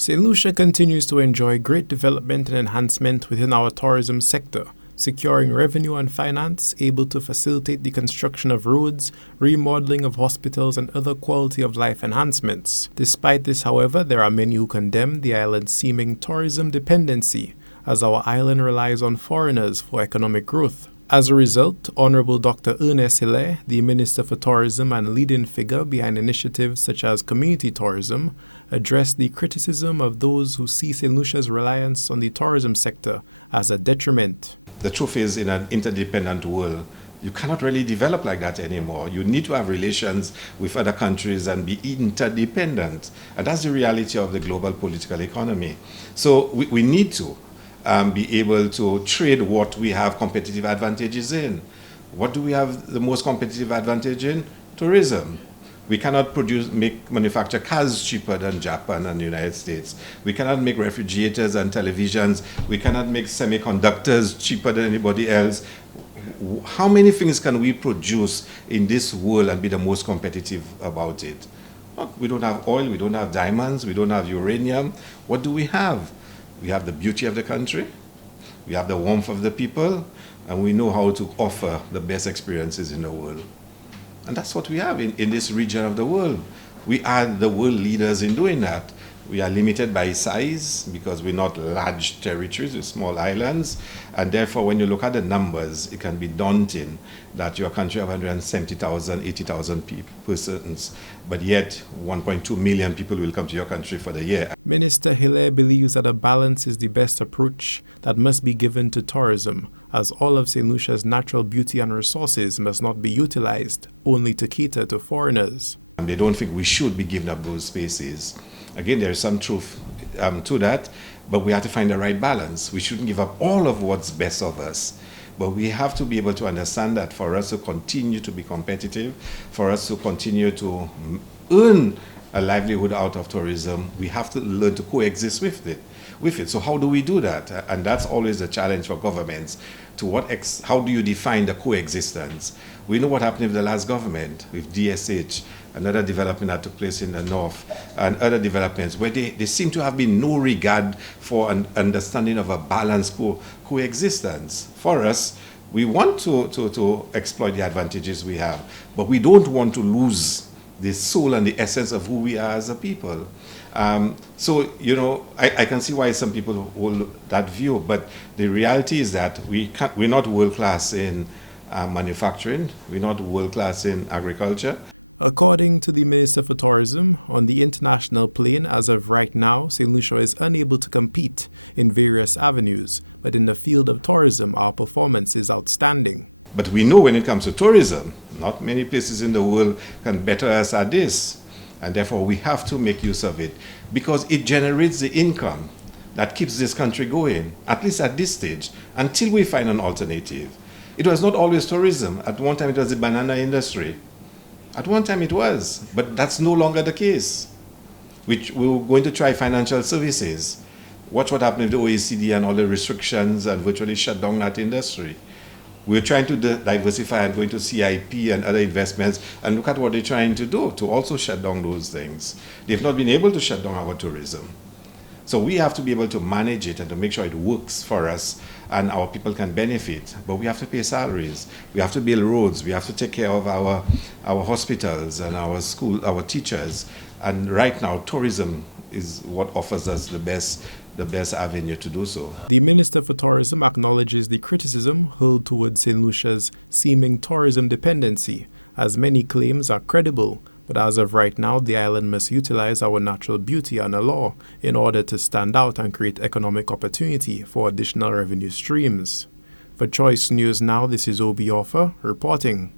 St. Lucia continues to enjoy great development and enhancement within our tourism sector, securing revenue and finance, able to facilitate the construction of roads, remodeling of hospitals, and other quality of life enhancements. Despite this, however, there are many who condemn the island's seeming tourism dependency, as our island relies on foreigners for economic growth. As a result, Honorable Dr. Hilaire, the Minister for Tourism and leading figure behind initiatives such as community tourism, addressed the criticism of those who see St. Lucia's reliance on the tourism sector as a detriment. The truth is, in an interdependent world, you cannot really develop like that anymore. You need to have relations with other countries and be interdependent. And that's the reality of the global political economy. So we need to be able to trade what we have competitive advantages in. What do we have the most competitive advantage in? Tourism. We cannot manufacture cars cheaper than Japan and the United States. We cannot make refrigerators and televisions. We cannot make semiconductors cheaper than anybody else. How many things can we produce in this world and be the most competitive about it? Well, we don't have oil, we don't have diamonds, we don't have uranium. What do we have? We have the beauty of the country, we have the warmth of the people, and we know how to offer the best experiences in the world. And that's what we have in this region of the world. We are the world leaders in doing that. We are limited by size because we're not large territories, we're small islands. And therefore, when you look at the numbers, it can be daunting that your country has 170,000, 80,000 persons, but yet 1.2 million people will come to your country for the year. Minister Hilaire believes that a balance is the best approach that must be given to tourism, as all of St. Lucia's natural beauty and resources must not be utilized only to cater to foreigners. And they don't think we should be giving up those spaces. Again, there is some truth to that, but we have to find the right balance. We shouldn't give up all of what's best of us, but we have to be able to understand that for us to continue to be competitive, for us to continue to earn a livelihood out of tourism, we have to learn to coexist with it. So how do we do that? And that's always the challenge for governments. How do you define the coexistence? We know what happened with the last government, with DSH, another development that took place in the north, and other developments where there seem to have been no regard for an understanding of a balanced coexistence. For us, we want to exploit the advantages we have, but we don't want to lose the soul and the essence of who we are as a people. So, I can see why some people hold that view, but the reality is that we're not world-class in manufacturing, we're not world-class in agriculture. According to the Minister for Tourism, on the international plane, as of right now, St. Lucia is unable to compete in various avenues, but in the field of tourism, our performance is outstanding. But we know when it comes to tourism, not many places in the world can better us at this. And therefore, we have to make use of it because it generates the income that keeps this country going, at least at this stage, until we find an alternative. It was not always tourism. At one time, it was the banana industry. At one time, it was, but that's no longer the case. We were going to try financial services. Watch what happened with the OECD and all the restrictions and virtually shut down that industry. We're trying to diversify and going to CIP and other investments, and look at what they're trying to do to also shut down those things. They've not been able to shut down our tourism. So we have to be able to manage it and to make sure it works for us and our people can benefit. But we have to pay salaries. We have to build roads. We have to take care of our hospitals and our teachers. And right now, tourism is what offers us the best avenue to do so. The Minister for Tourism acknowledges the criticism hurled towards St. Lucia's seeming tourism dependency, as many claims are credible, but as of right now, the island must utilize our natural beauty and allure in order to stand out and create economic opportunity for additional revenue streams. For Choice News Now, this is Obi Offor reporting.